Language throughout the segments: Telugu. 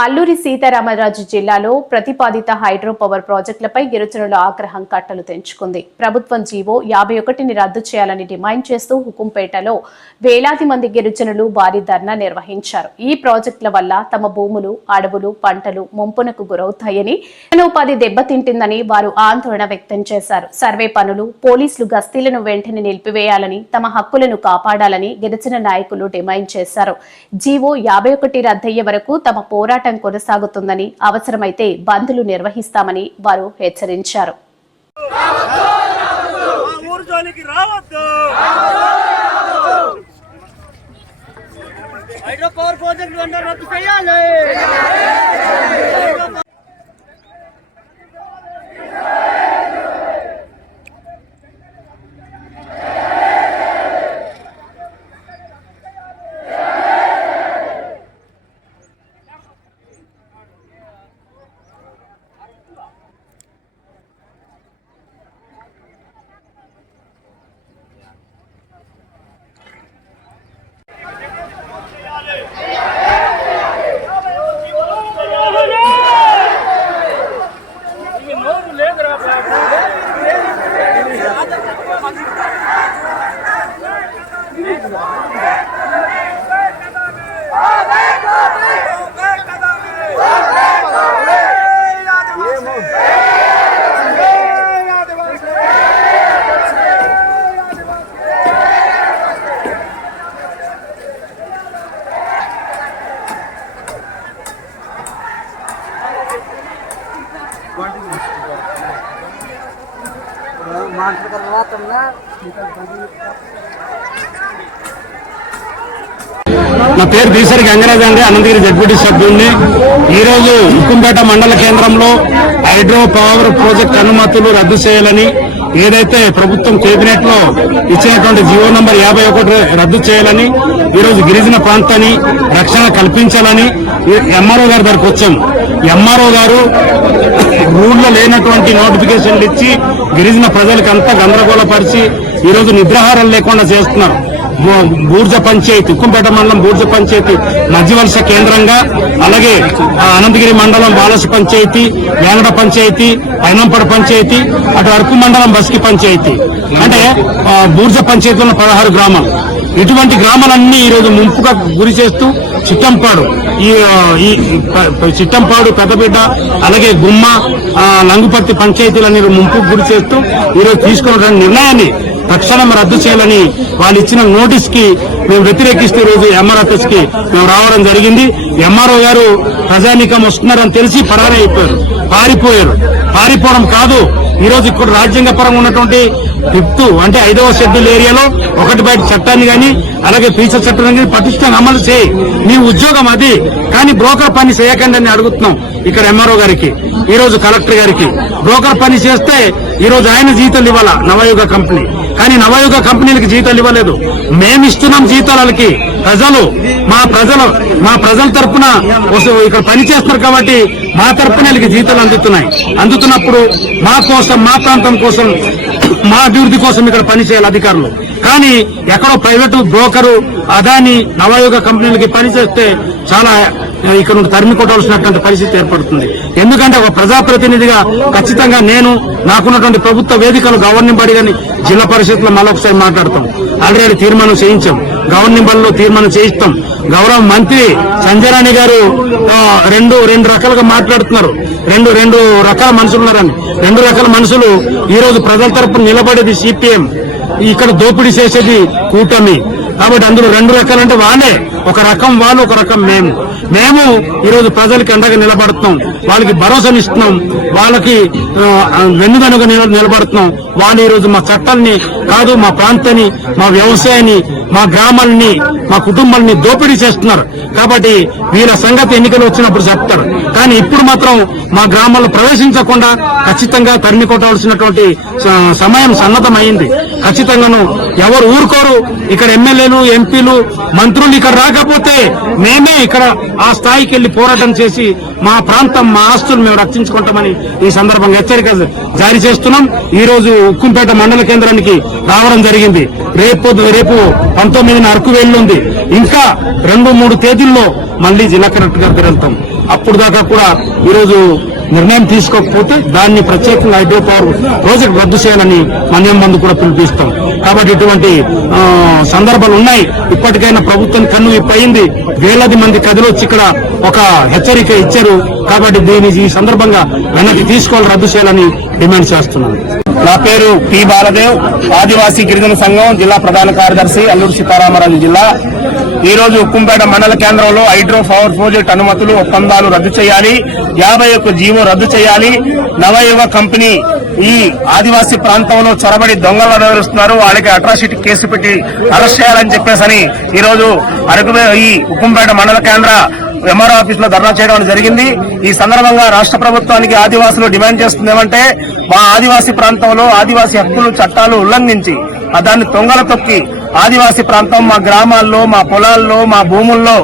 అల్లూరి సీతారామరాజు జిల్లాలో ప్రతిపాదిత హైడ్రో పవర్ ప్రాజెక్టులపై గిరిజనుల ఆగ్రహం కట్టలు తెంచుకుంది. ప్రభుత్వం జీవో యాభై ఒకటిని రద్దు చేయాలని డిమాండ్ చేస్తూ హుకుంపేటలో వేలాది మంది గిరిజనులు భారీ ధర్నా నిర్వహించారు. ఈ ప్రాజెక్టుల వల్ల తమ భూములు అడవులు పంటలు ముంపునకు గురవుతాయని ఉపాధి దెబ్బతింటుందని వారు ఆందోళన వ్యక్తం చేశారు. సర్వే పనులు పోలీసులు గస్తీలను వెంటనే నిలిపివేయాలని తమ హక్కులను కాపాడాలని గిరిజన నాయకులు డిమాండ్ చేశారు. జీవో యాభై ఒకటి రద్దయ్యే వరకు తమ పోరాటం పోరాటం కొనసాగుతుందని అవసరమైతే బంద్లు నిర్వహిస్తామని వారు హెచ్చరించారు. హైడ్రో పవర్ ప్రాజెక్టు వెంటనే రద్దు చేయాలి ఈ నోరు లేదురా బాబు. నా పేరు బీసరి గంగరాజ్ అండి అనంతగిరి జడ్పీటీ సభ్యుడిని ఈరోజు ముక్కుంపేట ఉక్కుంపేట మండల కేంద్రంలో హైడ్రో పవర్ ప్రాజెక్ట్ అనుమతులు రద్దు చేయాలని ఏదైతే ప్రభుత్వం కేబినెట్లో ఇచ్చినటువంటి జీవో నంబర్ యాభై ఒకటి రద్దు చేయాలని ఈరోజు గిరిజన ప్రాంతాన్ని రక్షణ కల్పించాలని ఎంఆర్ఓ గారి దగ్గరకు వచ్చాం. ఎంఆర్ఓ గారు రూల్లో లేనటువంటి నోటిఫికేషన్లు ఇచ్చి గిరిజన ప్రజలకు అంతా గందరగోళపరిచి ఈ రోజు నిద్రాహారం లేకుండా చేస్తున్నారు. బూ- బూర్జ పంచాయతీ ఉక్కుంపేట మండలం బూర్జ పంచాయతీ మధ్యవలస కేంద్రంగా అలాగే ఆ, అనంతగిరి మండలం బాలస పంచాయతీ వేంగడ పంచాయతీ పైనంపడ పంచాయతీ అటు అరకు మండలం బస్కి పంచాయతీ. అంటే ఆ, బూర్జ పంచాయతీలో పదహారు గ్రామాలు. ఇటువంటి గ్రామాలన్నీ ఈ రోజు ముంపుగా గురి చేస్తూ చిట్టంపాడు ఈ ఈ చిట్టంపాడు పెద్దబిడ్డ అలాగే గుమ్మ లంగుపర్తి పంచాయతీలన్నీ ముంపుకు గురి చేస్తూ ఈరోజు తీసుకున్న నిర్ణయాన్ని తక్షణం రద్దు చేయాలని వాళ్ళు ఇచ్చిన నోటీస్కి మేము వ్యతిరేకిస్తే రోజు ఎంఆర్ఎఫ్ఎస్కి మేము రావడం జరిగింది. ఎంఆర్ఓ గారు ప్రజానీకం వస్తున్నారని తెలిసి పరారీ అయిపోయారు. పారిపోయారు. పారిపోవడం కాదు. ఈ రోజు ఇక్కడ రాజ్యాంగ పరంగా ఉన్నటువంటి ఫిఫ్త్ అంటే ఐదవ షెడ్యూల్ ఏరియాలో ఒకటి బయట చట్టాన్ని కానీ అలాగే ఫీచర్ చట్టాన్ని కానీ పటిష్టంగా అమలు చేయి. నీ ఉద్యోగం అది. కానీ బ్రోకర్ పని చేయకండి అని అడుగుతున్నాం ఇక్కడ ఎంఆర్ఓ గారికి. ఈ రోజు కలెక్టర్ గారికి. బ్రోకర్ పని చేస్తే ఈ రోజు ఆయన జీతాలు ఇవ్వాలా నవయుగ కంపెనీ? కానీ నవయుగ కంపెనీలకు జీతాలు ఇవ్వలేదు. మేము ఇస్తున్నాం జీతాలు వాళ్ళకి ప్రజలు మా ప్రజలు మా ప్రజల తరఫున ఇక్కడ పని చేస్తారు కాబట్టి మా తరపున వీళ్ళకి జీతాలు అందుతున్నాయి. అందుతున్నప్పుడు మా కోసం మా ప్రాంతం కోసం మా అభివృద్ధి కోసం ఇక్కడ పనిచేయాలి అధికారులు. కానీ ఎక్కడో ప్రైవేటు బ్రోకరు అదాని నవయుగ కంపెనీలకి పనిచేస్తే చాలా ఇక్కడ నుండి తరిమి కొట్టాల్సినటువంటి పరిస్థితి ఏర్పడుతుంది. ఎందుకంటే ఒక ప్రజాప్రతినిధిగా ఖచ్చితంగా నేను నాకున్నటువంటి ప్రభుత్వ వేదికలు గవర్నింగ్ బాడీ జిల్లా పరిషత్లో మళ్ళొకసారి మాట్లాడతాం. ఆల్రెడీ తీర్మానం చేయించాం. గవర్నింగ్ తీర్మానం చేయిస్తాం. గౌరవ మంత్రి సంజయ్ గారు రెండు రెండు రకాలుగా మాట్లాడుతున్నారు. రెండు రెండు రకాల మనుషులు ఉన్నారని. రెండు రకాల మనుషులు ఈ రోజు ప్రజల తరపున నిలబడేది సిపిఎం ఇక్కడ దోపిడీ చేసేది కూటమి. కాబట్టి అందులో రెండు రకాలంటే వాళ్ళే. ఒక రకం వాళ్ళు ఒక రకం మేము. మేము ఈరోజు ప్రజలకి అండగా నిలబడుతున్నాం. వాళ్ళకి భరోసానిస్తున్నాం వాళ్ళకి ఆ, వెన్నుదనుగా నిలబడుతున్నాం. వాళ్ళు ఈరోజు మా చట్టాల్ని కాదు మా ప్రాంతాన్ని మా వ్యవసాయాన్ని మా గ్రామాలని మా కుటుంబాలని దోపిడీ చేస్తున్నారు. కాబట్టి వీళ్ళ సంగతి ఎన్నికలు వచ్చినప్పుడు చెప్తారు. కానీ ఇప్పుడు మాత్రం మా గ్రామాల్లో ప్రవేశించకుండా ఖచ్చితంగా తరిమి కొట్టవలసినటువంటి సమయం సన్నద్ధమైంది. ఖచ్చితంగాను ఎవరు ఊరుకోరు. ఇక్కడ ఎమ్మెల్యేలు ఎంపీలు మంత్రులు ఇక్కడ రాకపోతే మేమే ఇక్కడ ఆ స్థాయికి వెళ్ళి పోరాటం చేసి మా ప్రాంతం మా ఆస్తులు మేము రక్షించుకుంటామని ఈ సందర్భంగా హెచ్చరిక జారీ చేస్తున్నాం. ఈ రోజు ఉక్కుంపేట మండల కేంద్రానికి రావడం జరిగింది. రేపు రేపు పంతొమ్మిదిన అరకు వెళ్ళుంది. ఇంకా రెండు మూడు తేదీల్లో మళ్ళీ జిల్లా కలెక్టర్ గారి వెళ్తాం. అప్పుడు దాకా కూడా ఈరోజు నిర్ణయం తీసుకోకపోతే దాన్ని ప్రత్యేకంగా హైడ్రో పవర్ ప్రాజెక్ట్ రద్దు చేయాలని మన్యం మందు కూడా పిలిపిస్తాం. కాబట్టి ఇటువంటి సందర్భాలు ఉన్నాయి. ఇప్పటికైనా ప్రభుత్వం కన్ను ఇప్పయింది వేలాది మంది కదిలొచ్చి ఇక్కడ ఒక హెచ్చరిక ఇచ్చారు. కాబట్టి దీని ఈ సందర్భంగా వెనక్కి తీసుకోవాలి రద్దు చేయాలని డిమాండ్ చేస్తున్నాను. నా పేరు పి బాలదేవ్ ఆదివాసీ గిరిజన సంఘం జిల్లా ప్రధాన కార్యదర్శి అల్లూరు సీతారామరాజు జిల్లా. ఈ రోజు ఉక్కుంపేట మండల కేంద్రంలో హైడ్రో పవర్ ప్రాజెక్ట్ అనుమతులు ఒప్పందాలు రద్దు చేయాలి యాభై ఒక్క జీవో రద్దు చేయాలి. నవయుగ కంపెనీ ఈ ఆదివాసీ ప్రాంతంలో చొరబడి దొంగలు నిర్వహిస్తున్నారు వాళ్ళకి అట్రాసిటీ కేసు పెట్టి అరెస్ట్ చేయాలని చెప్పేసని ఈ రోజు అరకు ఈ ఉక్కుంపేట మండల కేంద్ర ఎంఆర్ఓ ఆఫీస్లో ధర్నా చేయడం జరిగింది. ఈ సందర్భంగా రాష్ట్ర ప్రభుత్వానికి ఆదివాసులు డిమాండ్ చేస్తుందేమంటే మా ఆదివాసీ ప్రాంతంలో ఆదివాసీ హక్కులు చట్టాలు ఉల్లంఘించి దాన్ని తొంగల తొక్కి ఆదివాసీ ప్రాంతం మా గ్రామాల్లో మా పొలాల్లో మా భూముల్లో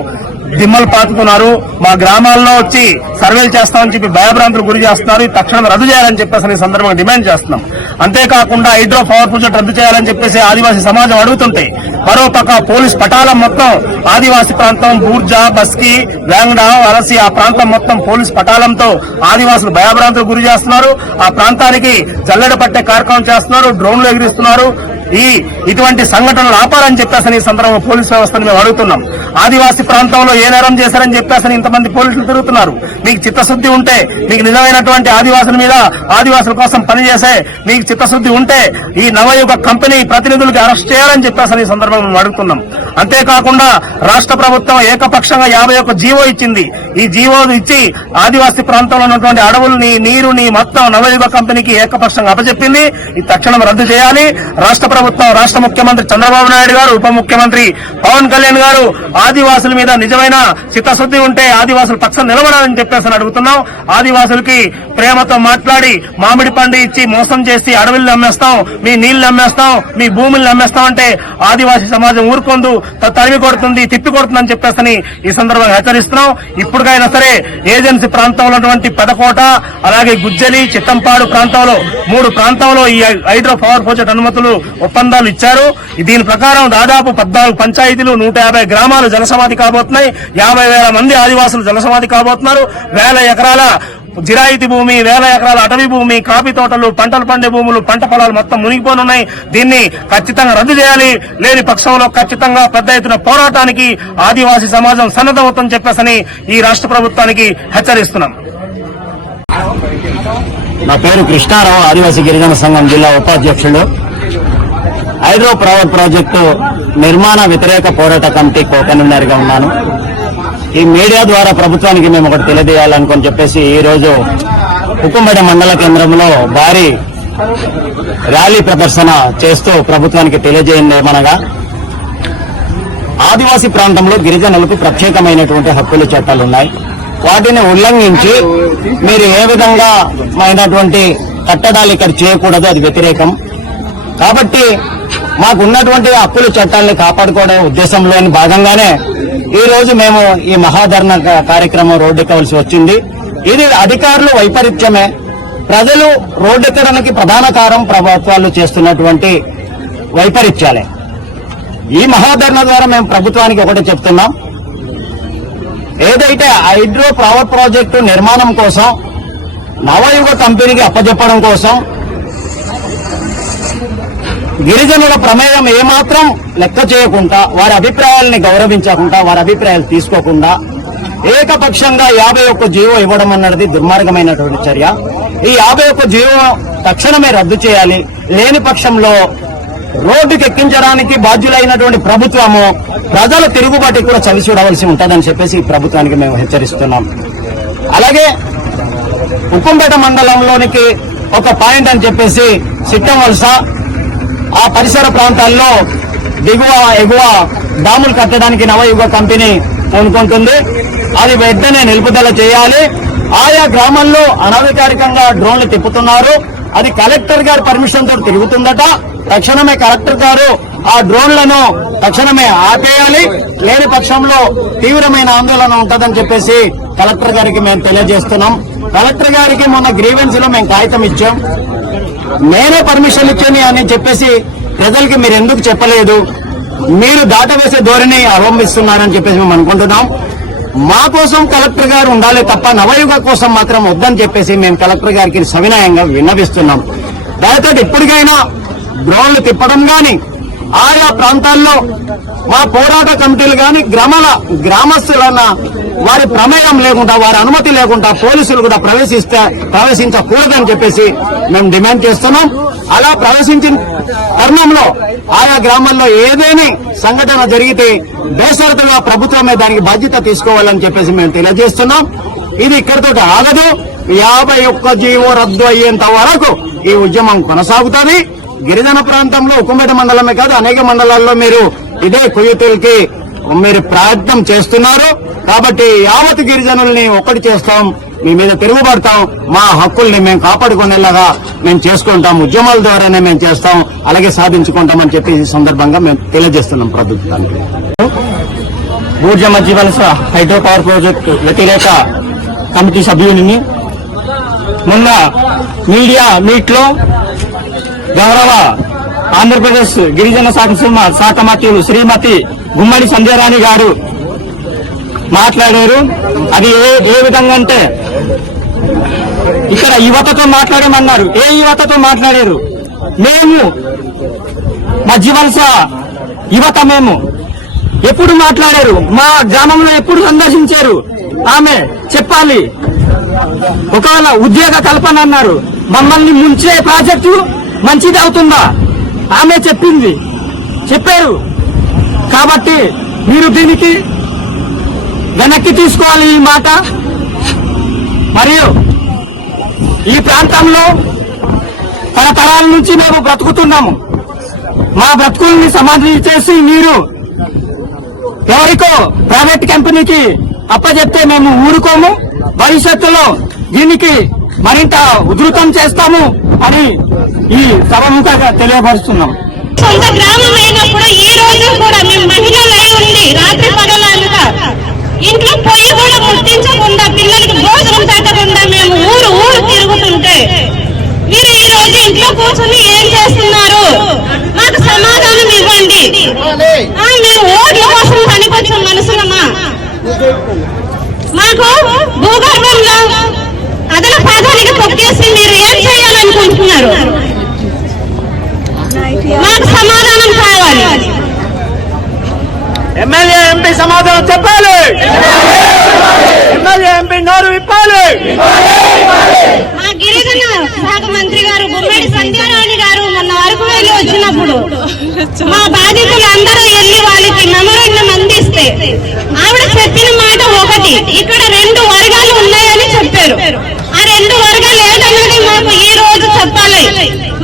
దిమ్మలు పాతుకున్నారు మా గ్రామాల్లో వచ్చి సర్వేలు చేస్తామని చెప్పి భయభ్రాంతులు గురి చేస్తున్నారు. తక్షణం రద్దు చేయాలని చెప్పేసి ఈ సందర్భంగా డిమాండ్ చేస్తున్నాం. అంతేకాకుండా హైడ్రో పవర్ ప్రాజెక్ట్ రద్దు చేయాలని చెప్పేసి ఆదివాసీ సమాజం అడుగుతుంటే మరోపక్క పోలీస్ పటాలం మొత్తం ఆదివాసీ ప్రాంతం బూర్జా బస్కి వేంగడా వలసి ఆ ప్రాంతం మొత్తం పోలీస్ పటాలంతో ఆదివాసులు భయభ్రాంతులు గురి చేస్తున్నారు. ఆ ప్రాంతానికి జల్లెడ పట్టే కార్యక్రమం చేస్తున్నారు. డ్రోన్లు ఎగిరిస్తున్నారు. ఈ ఇటువంటి సంఘటనలు ఆపాలని చెప్పేసి ఈ సందర్భంలో పోలీస్ వ్యవస్థను మేము అడుగుతున్నాం. ఆదివాసీ ప్రాంతంలో ఏ నేరం చేశారని చెప్పేసి ఇంతమంది పోలీసులు తిరుగుతున్నారు. మీకు చిత్తశుద్ధి ఉంటే మీకు నిజమైనటువంటి ఆదివాసుల మీద ఆదివాసుల కోసం పనిచేసే మీకు చిత్తశుద్ధి ఉంటే ఈ నవయుగ కంపెనీ ప్రతినిధులకి అరెస్ట్ చేయాలని చెప్పేసి ఈ సందర్భంగా మేము అడుగుతున్నాం. అంతేకాకుండా రాష్ట్ర ప్రభుత్వం ఏకపక్షంగా యాభై ఒక్క జీవో ఇచ్చింది. ఈ జీవో ఇచ్చి ఆదివాసీ ప్రాంతంలో ఉన్నటువంటి అడవుల్ని నీరుని మొత్తం నవయుగ కంపెనీకి ఏకపక్షంగా అప్పచెప్పింది. ఇది తక్షణం రద్దు చేయాలి. రాష్ట్ర ప్రభుత్వం రాష్ట్ర ముఖ్యమంత్రి చంద్రబాబు నాయుడు గారు ఉప ముఖ్యమంత్రి పవన్ కళ్యాణ్ గారు ఆదివాసుల మీద నిజమైన చిత్తశుద్ధి ఉంటే ఆదివాసుల పక్షం నిలబడాలని చెప్పేసి అడుగుతున్నాం. ఆదివాసులకి ప్రేమతో మాట్లాడి మామిడి పండు ఇచ్చి మోసం చేసి అడవుల్ని అమ్మేస్తాం మీ నీళ్ళు అమ్మేస్తాం మీ భూముల్ని అమ్మేస్తాం అంటే ఆదివాసీ సమాజం ఊరుకొందు తరిమి కొడుతుంది తిప్పి కొడుతుందని చెప్పేసి ఈ సందర్భంగా హెచ్చరిస్తున్నాం. ఇప్పటికైనా సరే ఏజెన్సీ ప్రాంతంలో ఉన్నటువంటి పెదకోట అలాగే గుజ్జలి చిత్తంపాడు ప్రాంతంలో మూడు ప్రాంతంలో ఈ హైడ్రో పవర్ ప్రాజెక్ట్ అనుమతులు ఒప్పందాలు ఇచ్చారు. దీని ప్రకారం దాదాపు పద్నాలుగు పంచాయతీలు నూట యాభై గ్రామాలు జలసమాధి కాబోతున్నాయి. యాభై వేల మంది ఆదివాసులు జలసమాధి కాబోతున్నారు. వేల ఎకరాల జిరాయితీ భూమి వేల ఎకరాల అటవీ భూమి కాఫీ తోటలు పంటలు పండే భూములు పంట పొలాలు మొత్తం మునిగిపోనున్నాయి. దీన్ని ఖచ్చితంగా రద్దు చేయాలి. లేని పక్షంలో ఖచ్చితంగా పెద్ద ఎత్తున పోరాటానికి ఆదివాసీ సమాజం సన్నద్ధమవుతుందని చెప్పేసని ఈ రాష్ట్ర ప్రభుత్వానికి హెచ్చరిస్తున్నాం. నా పేరు కృష్ణారావు ఆదివాసీ గిరిజన సంఘం జిల్లా ఉపాధ్యక్షుడు హైడ్రో పవర్ ప్రాజెక్టు నిర్మాణ వ్యతిరేక పోరాట కమిటీ కో కన్వీనర్గా ఉన్నాను. ఈ మీడియా ద్వారా ప్రభుత్వానికి మేము ఒకటి తెలియజేయాలనుకుని చెప్పేసి ఈ రోజు ఉక్కుమేడ మండల కేంద్రంలో భారీ ర్యాలీ ప్రదర్శన చేస్తూ ప్రభుత్వానికి తెలియజేయండి ఏమనగా ఆదివాసీ ప్రాంతంలో గిరిజనులకు ప్రత్యేకమైనటువంటి హక్కులు చట్టాలు ఉన్నాయి వాటిని ఉల్లంఘించి మీరు ఏ విధంగా అయినటువంటి కట్టడాలు ఇక్కడ చేయకూడదు అది వ్యతిరేకం. కాబట్టి మాకున్నటువంటి హక్కుల కాపాడుకోవడం ఉద్దేశంలోని భాగంగానే ఈ రోజు మేము ఈ మహాధరణ కార్యక్రమం రోడ్డెక్కవలసి వచ్చింది. ఇది అధికారులు వైపరీత్యమే. ప్రజలు రోడ్డెక్కడానికి ప్రధాన కారణం ప్రభుత్వాలు చేస్తున్నటువంటి వైపరీత్యాలే. ఈ మహాధరణ ద్వారా మేము ప్రభుత్వానికి ఒకటి చెప్తున్నాం. ఏదైతే హైడ్రో పవర్ ప్రాజెక్టు నిర్మాణం కోసం నవయుగ కంపెనీకి అప్పజెప్పడం కోసం గిరిజనుల ప్రమేయం ఏమాత్రం లెక్క చేయకుండా వారి అభిప్రాయాల్ని గౌరవించకుండా వారి అభిప్రాయాలు తీసుకోకుండా ఏకపక్షంగా యాభై ఒక్క జీవో ఇవ్వడం అన్నది దుర్మార్గమైనటువంటి చర్య. ఈ యాభై ఒక్క జీవో తక్షణమే రద్దు చేయాలి. లేని పక్షంలో రోడ్డుకి ఎక్కించడానికి బాధ్యులైనటువంటి ప్రభుత్వము ప్రజల తిరుగుబాటు కూడా చవి చూడవలసి ఉంటుందని చెప్పేసి ఈ ప్రభుత్వానికి మేము హెచ్చరిస్తున్నాం. అలాగే ఉప్పంపేట మండలంలోనికి ఒక పాయింట్ అని చెప్పేసి సిట్టం వలస ఆ పరిసర ప్రాంతాల్లో దిగువ ఎగువ డాములు కట్టడానికి నవయుగ కంపెనీ కొనుక్కుంటుంది అది వెంటనే నిలుపుదల చేయాలి. ఆయా గ్రామాల్లో అనధికారికంగా డ్రోన్లు తిప్పుతున్నారు. అది కలెక్టర్ గారి పర్మిషన్తో తిరుగుతుందట. తక్షణమే కలెక్టర్ గారు ఆ డ్రోన్లను తక్షణమే ఆపేయాలి. లేని పక్షంలో తీవ్రమైన ఆందోళన ఉంటుందని చెప్పేసి కలెక్టర్ గారికి మేము తెలియజేస్తున్నాం. కలెక్టర్ గారికి మొన్న గ్రీవెన్స్లో మేము కాగితం ఇచ్చాం. నేనే పర్మిషన్ ఇచ్చాను అని చెప్పేసి ప్రజలకి మీరు ఎందుకు చెప్పలేదు? మీరు దాటవేసే ధోరణి అవలంబిస్తున్నారని చెప్పేసి మేము అనుకుంటున్నాం. మా కోసం కలెక్టర్ గారు ఉండాలి తప్ప నవయుగ కోసం మాత్రం వద్దని చెప్పేసి మేము కలెక్టర్ గారికి సవినయంగా విన్నవిస్తున్నాం. దయచేసి ఇప్పటికైనా డ్రోన్లు తిప్పడం కానీ ఆయా ప్రాంతాల్లో మా పోరాట కమిటీలు కానీ గ్రామాల గ్రామస్తులన్న వారి ప్రమేయం లేకుండా వారి అనుమతి లేకుండా పోలీసులు కూడా ప్రవేశిస్తే ప్రవేశించకూడదని చెప్పేసి మేము డిమాండ్ చేస్తున్నాం. అలా ప్రవేశించిన తరుణంలో ఆయా గ్రామాల్లో ఏదేని సంఘటన జరిగితే బేసరతుగా ప్రభుత్వమే దానికి బాధ్యత తీసుకోవాలని చెప్పేసి మేము తెలియజేస్తున్నాం. ఇది ఇక్కడితో ఆగదు. యాభై ఒక్క జీవో రద్దు అయ్యేంత వరకు ఈ ఉద్యమం కొనసాగుతుంది. గిరిజన ప్రాంతంలో ఉక్కుమేట మండలమే కాదు అనేక మండలాల్లో మీరు ఇదే కుయుతులకి మీరు ప్రయత్నం చేస్తున్నారు. కాబట్టి యావత్ గిరిజనుల్ని ఒక్కటి చేస్తాం మీ మీద తిరుగుబడతాం మా హక్కుల్ని మేము కాపాడుకునేలాగా మేము చేసుకుంటాం ఉద్యమాల ద్వారానే మేము చేస్తాం అలాగే సాధించుకుంటామని చెప్పి ఈ సందర్భంగా మేము తెలియజేస్తున్నాం ప్రభుత్వానికి. ఊర్జ మధ్య వలస హైడ్రో పవర్ ప్రాజెక్టు వ్యతిరేక కమిటీ సభ్యుని మొన్న మీడియా మీట్లో గౌరవ ఆంధ్రప్రదేశ్ గిరిజన సంక్షేమ శాఖ మంత్రులు శ్రీమతి గుమ్మడి సంధ్యారాణి గారు మాట్లాడారు. అది ఏ ఏ విధంగా అంటే ఇక్కడ యువతతో మాట్లాడమన్నారు. ఏ యువతతో మాట్లాడారు? మేము మధ్యవలస యువత మేము ఎప్పుడు మాట్లాడారు? మా గ్రామంలో ఎప్పుడు సందర్శించారు? ఆమె చెప్పాలి. ఒకవేళ ఉద్యోగ కల్పన అన్నారు. మమ్మల్ని ముంచే ప్రాజెక్టు మంచిది అవుతుందా? ఆమె చెప్పింది. చెప్పారు. కాబట్టి మీరు దీనికి వెనక్కి తీసుకోవాలి ఈ మాట. మరియు ఈ ప్రాంతంలో తరతరాల నుంచి మేము బ్రతుకుతున్నాము. మా బ్రతుకుల్ని సమాధి చేసి మీరు ఎవరికో ప్రైవేట్ కంపెనీకి అప్పచెప్తే మేము ఊరుకోము. భవిష్యత్తులో దీనికి మరింత ఉధృతం చేస్తాము. అని ఈ సభముఖంగా తెలియపరుస్తున్నాం. సొంత గ్రామం అయినప్పుడు ఈ రోజు కూడా మేము మహిళలై ఉండి రాత్రి పగలంతా ఇంట్లో పొయ్యి కూడా ముట్టించకుండా పిల్లలకి భోజనం పెట్టకుండా మేము ఊరు ఊరు తిరుగుతుంటే మీరు ఈ రోజు ఇంట్లో కూర్చుని ఏం చేస్తున్నారు? మాకు సమాధానం ఇవ్వండి. మేము ఓట్ల కోసం పనికొచ్చిన మనుషులమా మాకు భూగర్భంలో అదన పాదానికి తొక్కేసి మీరు ఏం చేయాలనుకుంటున్నారు మాకు సమాధానం కావాలి ఎమ్మెల్యే ఎంపీ సమాధానం చెప్పాలి ఎమ్మెల్యే ఎంపీ నోరు విప్పాలి మా గిరిజన శాఖ మంత్రి గారు గుమ్మడి సంధ్యారాణి గారు మొన్న అరకు వెళ్ళి వచ్చినప్పుడు మా బాధితులు అందరూ వెళ్ళి వాళ్ళకి మెమోరాండం అందిస్తే ఆవిడ చెప్పిన మాట ఒకటి ఇక్కడ రెండు వర్గాలు ఉన్నాయని చెప్పారు ఆ రెండు వర్గాలు ఏంటన్నది మాకు ఈ రోజు చెప్పాలి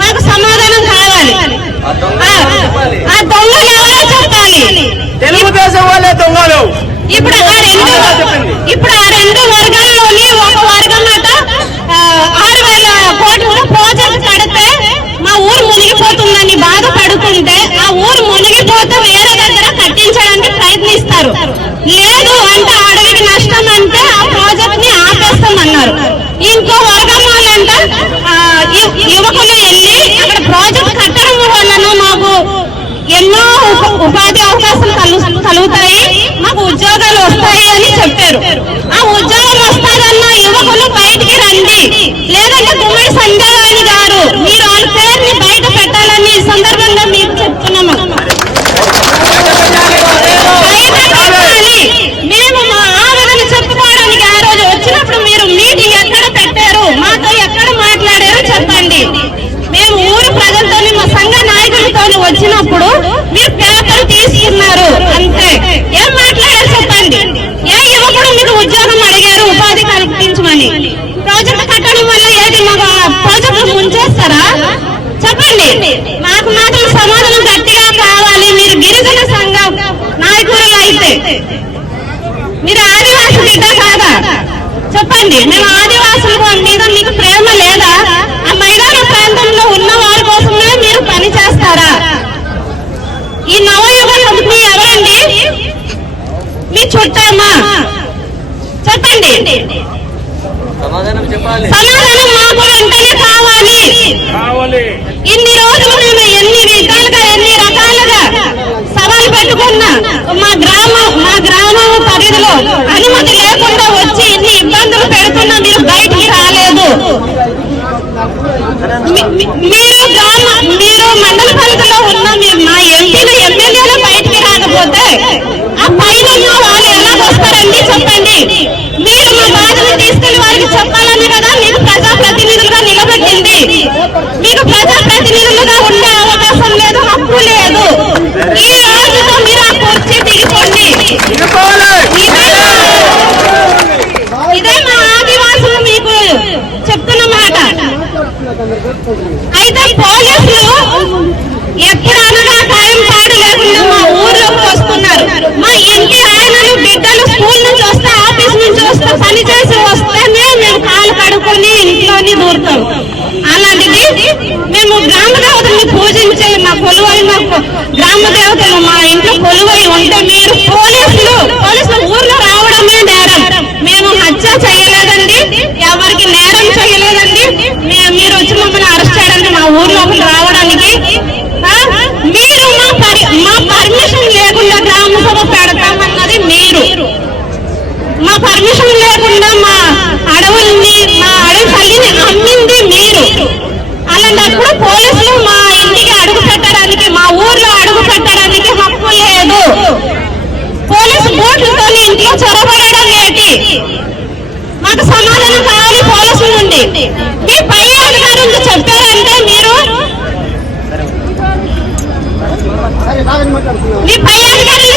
మాకు సమాధానం కావాలి ఆ- ఆ దొంగలు ఎవరో చెప్పాలి తెలుగుదేశం వాళ్ళే దొంగలు ఇప్పుడు ఆ రెండు ఇప్పుడు ఆ రెండు వర్గాల్లోని ఒక వర్గం అట ఆ, ఆరు వేల కోట్ల ప్రాజెక్ట్ కడితే మా ఊరు మునిగిపోతుందని బాధపడుతుంటే ఆ ఊరు మునిగిపోతే వేరే దగ్గర కట్టించడానికి ప్రయత్నిస్తారు లేదు అంటే అడవికి నష్టం అంటే ఆ ప్రాజెక్ట్ని ఆపేస్తామన్నారు ఇంకో వర్గం వాళ్ళంట యువకులు వెళ్ళి అక్కడ ప్రాజెక్ట్ కట్టడం వలన మాకు ఎన్నో ఉపాధి అవకాశాలు కలుగుతాయి మాకు ఉద్యోగాలు వస్తాయి అని చెప్పారు. ఆ ఉద్యోగం వస్తాదన్న యువకులు బయటికి రండి. లేదంటే గుమ్మడి సంజయ్ గారు మీరు వాళ్ళ పేరుని బయట పెట్టాలని ఈ సందర్భంగా మీకు చెప్తున్నాము బయట పెట్టాలి మేము మా ఆవేదన చెప్పుకోవడానికి ఆ రోజు వచ్చినప్పుడు మీరు మీటింగ్ ఎక్కడ పెట్టారు మాతో ఎక్కడ మాట్లాడారు చెప్పండి మేము ఊరు ప్రజలతోని మా సంఘ నాయకులతో వచ్చినప్పుడు మీరు పేపర్ తీసుకున్నారు అంతే ఏం మాట్లాడారు చెప్పండి ఏ యువకుడు మీకు ఉద్యోగం అడిగారు ఉపాధి ఉంచమని ప్రాజెక్ట్ కట్టడం వల్ల ఏంటి మాకు ప్రాజెక్టు ముంచేస్తారా? చెప్పండి. మాకు మాత్రం సమాధానం గట్టిగా కావాలి. మీరు గిరిజన సంఘం నాయకులు అయితే. మీరు ఆదివాసులు ఇద్దా కాదా? చెప్పండి. మేము ఆదివాసుల మీద మీకు ప్రేమ లేదా ఆ మైదాన ప్రాంతంలో ఉన్న వారి కోసమే మీరు పని చేస్తారా ఈ నవయుగ కంపెనీ ఎవరండి మీ చుట్టామా చెప్పండి సమాధానం మాకు వెంటనే కావాలి కావాలి ఇన్ని రోజులు మేము ఎన్ని విధాలుగా ఎన్ని రకాలుగా సవాలు పెట్టుకున్నా మా గ్రామ మా గ్రామం పరిధిలో అనుమతి లేకుండా వచ్చి ఇన్ని ఇబ్బందులు పెడుతున్నా మీరు బయటికి రాలేదు మీ- మీ- మీరు గ్రామ మీరు మండల పరిధిలో ఉన్న మా ఎంపీలు ఎమ్మెల్యేలు బయటికి రాకపోతే ఆ పైన ఉన్న వాళ్ళు ఎలా వస్తారండి చెప్పండి? మీరు మా బాధను తీసుకెళ్ళి వారికి చెప్పాలని కదా మీరు ప్రజా ప్రతినిధులుగా నిలబెట్టింది. మీకు ప్రజా ప్రతినిధులుగా ఉండే అవకాశం లేదు హక్కు లేదు. ఈ రోజుతో మీరు ఆ కుర్చీ దిగిపోండి ఇదే ఇదే మా ఆదివాసులు మీకు చెప్తున్న మాట అయితే పోలీసులు ఎప్పుడు అనగా టైం పాడు లేకుండా మా ఊర్లోకి వస్తున్నారు. మా ఇంటి ఆయనలు బిడ్డలు స్కూల్ నుంచి వస్తే ఆఫీస్ నుంచి వస్తే పని చేసి వస్తేనే మేము కాలు కడుక్కొని ఇంట్లోని దూరుతాం. అలాంటిది మేము గ్రామ దేవతల్ని పూజించే మా కొలువై మా గ్రామ దేవతలు మా ఇంట్లో కొలువై ఉంటే మీరు పోలీసులు పోలీసులు ఊర్లో రావడమే నేరం. మేము హత్య చేయలేదండి. ఎవరికి నేరం చేయలేదండి మే- మీరు వచ్చి మమ్మల్ని అరెస్ట్ ఊర్లోకి రావడానికి ఆ? మీరు మా పరి మా పర్మిషన్ లేకుండా గ్రామ సభ పెడతామన్నది మీరు మా పర్మిషన్ లేకుండా మా అడవుల్ని మా అడవి తల్లిని అమ్మింది మీరు అలాంటప్పుడు పోలీసులు మా ఇంటికి అడుగు పెట్టడానికి మా ఊర్లో అడుగు పెట్టడానికి హక్కు లేదు పోలీసు బోట్లతో ఇంట్లో చొరబడడం ఏంటి మాకు సమాధానం కావాలి పోలీసుల నుండి మీ పై అధికారులకు చెప్పారంటే మీరు మీ పై అధికారులకు